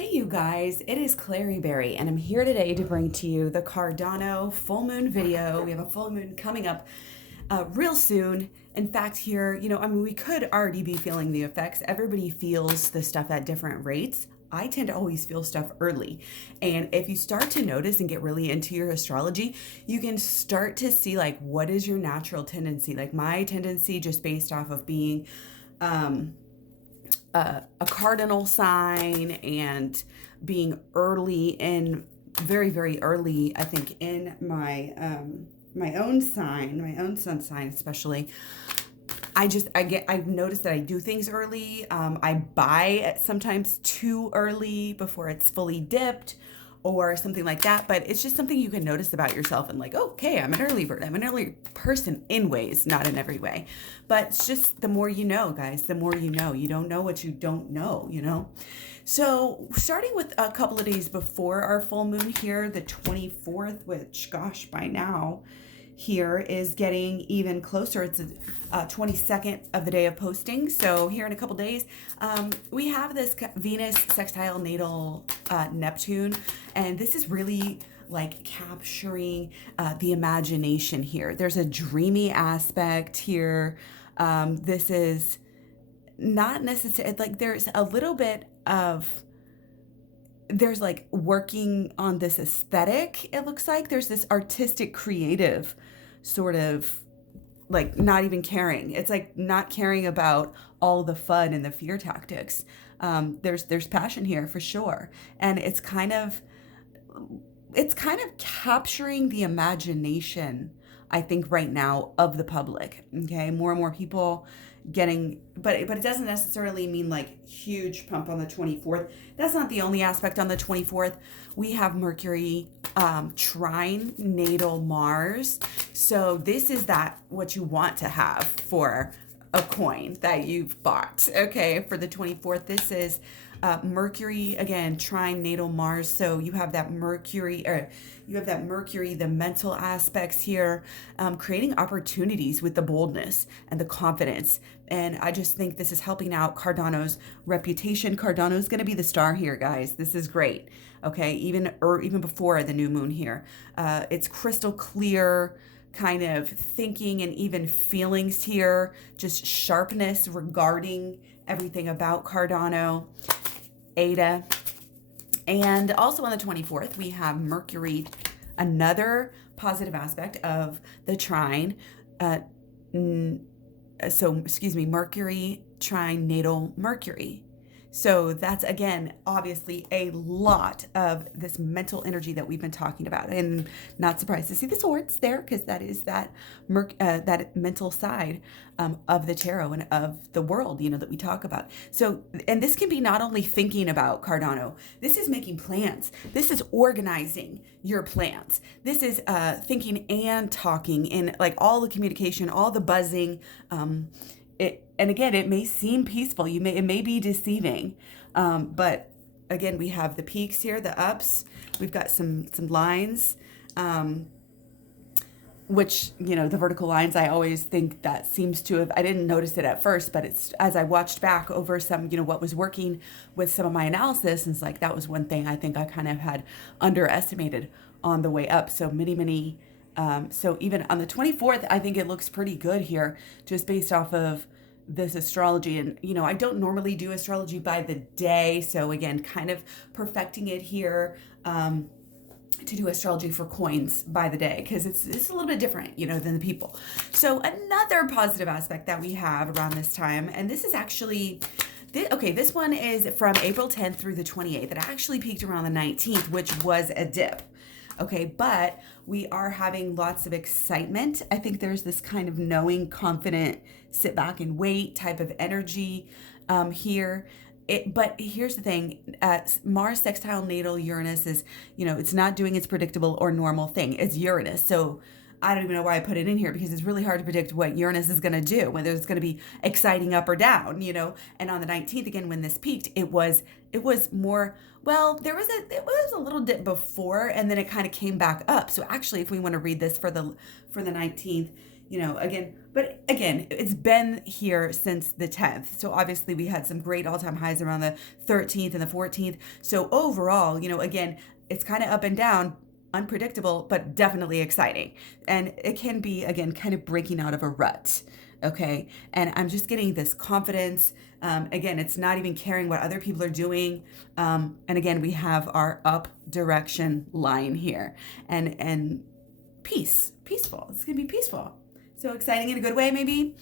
Hey you guys, it is Clary Berry and I'm here today to bring to you the Cardano full moon video. We have a full moon coming up real soon. In fact, here, we could already be feeling the effects. Everybody feels the stuff at different rates. I tend to always feel stuff early. And if you start to notice and get really into your astrology, you can start to see like what is your natural tendency. Like my tendency, just based off of being um, a cardinal sign and being early in very very early, I think, in my own sign, my own sun sign especially. I've noticed that I do things early. I buy sometimes too early before it's fully dipped or something like that. But it's just something you can notice about yourself and like, okay, I'm an early bird. I'm an early person in ways, not in every way. But it's just the more you know, guys, the more you know. You don't know what you don't know. So starting with a couple of days before our full moon here, the 24th, which gosh, by now, here is getting even closer. It's the 22nd of the day of posting. So here in a couple days, we have this Venus sextile natal Neptune. And this is really like capturing the imagination here. There's a dreamy aspect here. This is not necessarily like there's a little bit of there's like working on this aesthetic. It looks like there's this artistic creative sort of like not even caring. It's like not caring about all the fun and the fear tactics. There's passion here for sure. And it's kind of capturing the imagination, I think, right now of the public. Okay, more and more people getting, but it doesn't necessarily mean like huge pump on the 24th. That's not the only aspect on the 24th. We have Mercury trine natal Mars. So this is that what you want to have for a coin that you've bought. Okay, for the 24th, this is Mercury again, trine natal Mars. So you have that Mercury, the mental aspects here, creating opportunities with the boldness and the confidence. And I just think this is helping out Cardano's reputation. Cardano's going to be the star here, guys. This is great. Okay, even before the new moon here, it's crystal clear kind of thinking and even feelings here, just sharpness regarding everything about Cardano, Ada. And also on the 24th, we have Mercury, another positive aspect of the trine. Mercury trine natal Mercury. So that's, again, obviously a lot of this mental energy that we've been talking about. And not surprised to see the swords there, because that is that mental side of the tarot and of the world, that we talk about. So, and this can be not only thinking about Cardano, this is making plans. This is organizing your plans. This is thinking and talking in like all the communication, all the buzzing, and again, it may seem peaceful. It may be deceiving, but again, we have the peaks here, the ups. We've got some lines, which the vertical lines. I always think that seems to have. I didn't notice it at first, but it's as I watched back over some, what was working with some of my analysis, and it's like that was one thing I think I kind of had underestimated on the way up. So many. So even on the 24th, I think it looks pretty good here, just based off of this astrology. And, I don't normally do astrology by the day. So again, kind of perfecting it here, to do astrology for coins by the day, because it's a little bit different, than the people. So another positive aspect that we have around this time, and this is actually, this one is from April 10th through the 28th. It actually peaked around the 19th, which was a dip. Okay, but we are having lots of excitement. I think there's this kind of knowing, confident, sit back and wait type of energy here. But here's the thing, Mars sextile natal Uranus is, it's not doing its predictable or normal thing. It's Uranus. So I don't even know why I put it in here, because it's really hard to predict what Uranus is going to do, whether it's going to be exciting up or down, And on the 19th, again, when this peaked, it was more, well, it was a little dip before, and then it kind of came back up. So actually, if we want to read this for the 19th, but again, it's been here since the 10th. So obviously we had some great all-time highs around the 13th and the 14th. So overall, again, it's kind of up and down, unpredictable, but definitely exciting. And it can be, again, kind of breaking out of a rut. Okay. And I'm just getting this confidence. Again, it's not even caring what other people are doing. And again, we have our up direction line here, and peaceful. It's going to be peaceful. So exciting in a good way, maybe.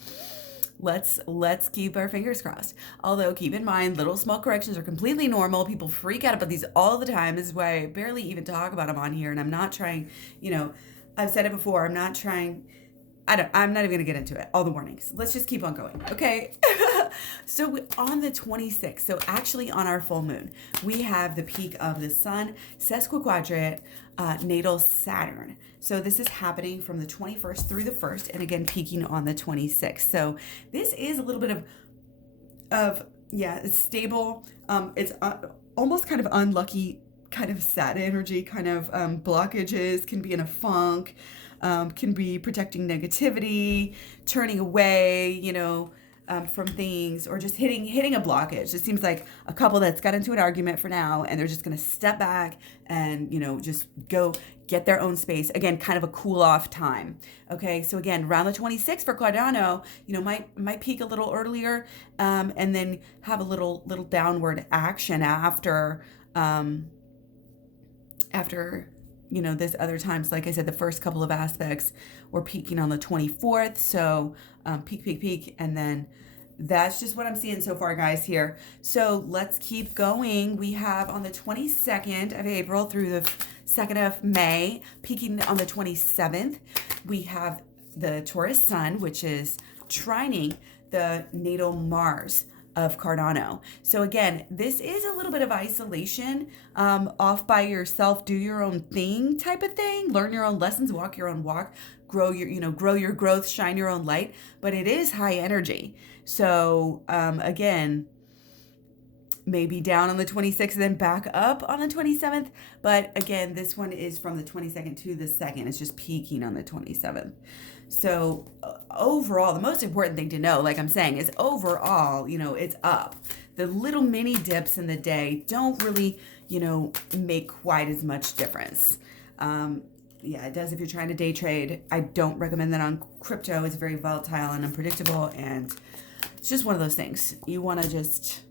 Let's keep our fingers crossed. Although keep in mind, little small corrections are completely normal. People freak out about these all the time. This is why I barely even talk about them on here. And I'm not trying, I've said it before. I'm not even going to get into it. All the warnings. Let's just keep on going. Okay. So on the 26th, so actually on our full moon, we have the peak of the sun, sesquiquadrate, natal Saturn. So this is happening from the 21st through the 1st, and again, peaking on the 26th. So this is a little bit it's stable. It's almost kind of unlucky, kind of sad energy, kind of blockages, can be in a funk, can be protecting negativity, turning away, from things, or just hitting a blockage. It seems like a couple that's got into an argument for now, and they're just going to step back and, just go get their own space. Again, kind of a cool off time. Okay. So again, around the 26th for Cardano, might peak a little earlier, and then have a little downward action after, this other times. Like I said, the first couple of aspects were peaking on the 24th. So peak, and then that's just what I'm seeing so far, guys, here. So let's keep going. We have on the 22nd of April through the 2nd of May, peaking on the 27th, we have the Taurus Sun, which is trining the natal Mars of Cardano. So again, this is a little bit of isolation, off by yourself, do your own thing type of thing, learn your own lessons, walk your own walk, grow your growth, shine your own light, but it is high energy. So, again, maybe down on the 26th, then back up on the 27th. But again, this one is from the 22nd to the 2nd. It's just peaking on the 27th. So overall, the most important thing to know, like I'm saying, is overall, it's up. The little mini dips in the day don't really, make quite as much difference. It does if you're trying to day trade. I don't recommend that on crypto. It's very volatile and unpredictable, and it's just one of those things. You want to just,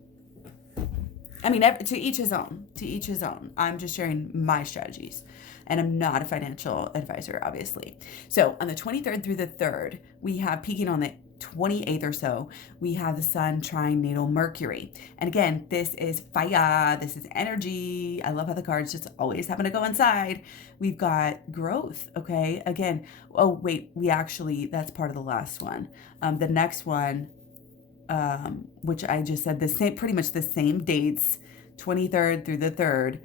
to each his own. I'm just sharing my strategies, and I'm not a financial advisor, obviously. So on the 23rd through the 3rd, we have peaking on the 28th or so, we have the sun trine natal Mercury. And again, this is fire. This is energy. I love how the cards just always happen to go inside. We've got growth. Okay. Again, that's part of the last one. The next one, which I just said pretty much the same dates, 23rd through the 3rd,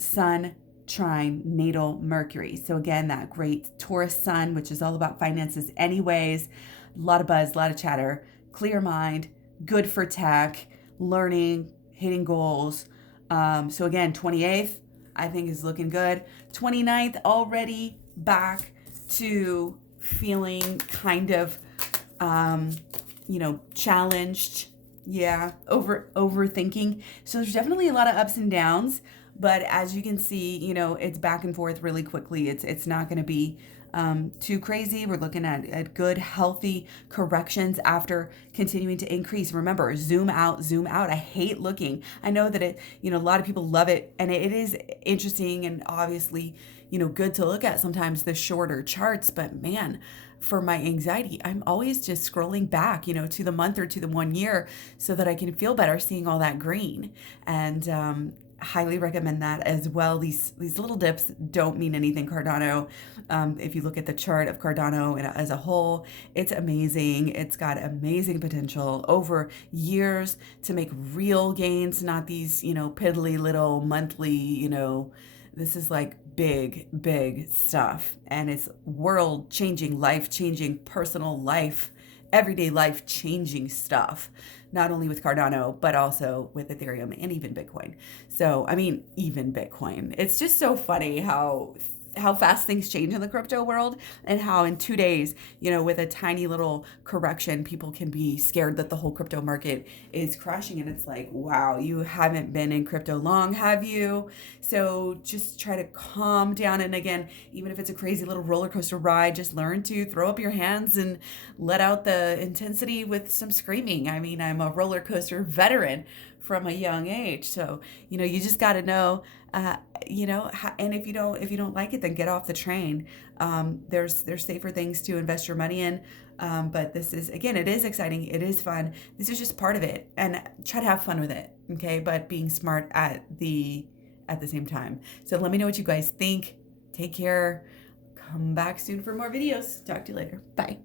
sun trine natal Mercury. So again, that great Taurus Sun, which is all about finances anyways, a lot of buzz, a lot of chatter, clear mind, good for tech, learning, hitting goals. So again, 28th, I think is looking good. 29th, already back to feeling kind of, challenged. Yeah. Overthinking. So there's definitely a lot of ups and downs, but as you can see, it's back and forth really quickly. It's not going to be too crazy. We're looking at good, healthy corrections after continuing to increase. Remember, zoom out. I hate looking. I know that a lot of people love it, and it is interesting and obviously, good to look at sometimes the shorter charts, but man, for my anxiety, I'm always just scrolling back, to the month or to the 1 year so that I can feel better seeing all that green. And, highly recommend that as well. These little dips don't mean anything, Cardano. If you look at the chart of Cardano as a whole, it's amazing. It's got amazing potential over years to make real gains, not these, piddly little monthly, this is like big stuff. And it's world changing, life changing, personal life, everyday life changing stuff. Not only with Cardano, but also with Ethereum and even Bitcoin. So, even Bitcoin. It's just so funny how how fast things change in the crypto world, and how in 2 days, with a tiny little correction, people can be scared that the whole crypto market is crashing. And it's like, wow, you haven't been in crypto long, have you? So just try to calm down. And again, even if it's a crazy little roller coaster ride, just learn to throw up your hands and let out the intensity with some screaming. I mean, I'm a roller coaster veteran from a young age. So, you just got to know, and if you don't like it, then get off the train. There's safer things to invest your money in. But this is, again, it is exciting. It is fun. This is just part of it, and try to have fun with it. Okay. But being smart at the same time. So let me know what you guys think. Take care. Come back soon for more videos. Talk to you later. Bye.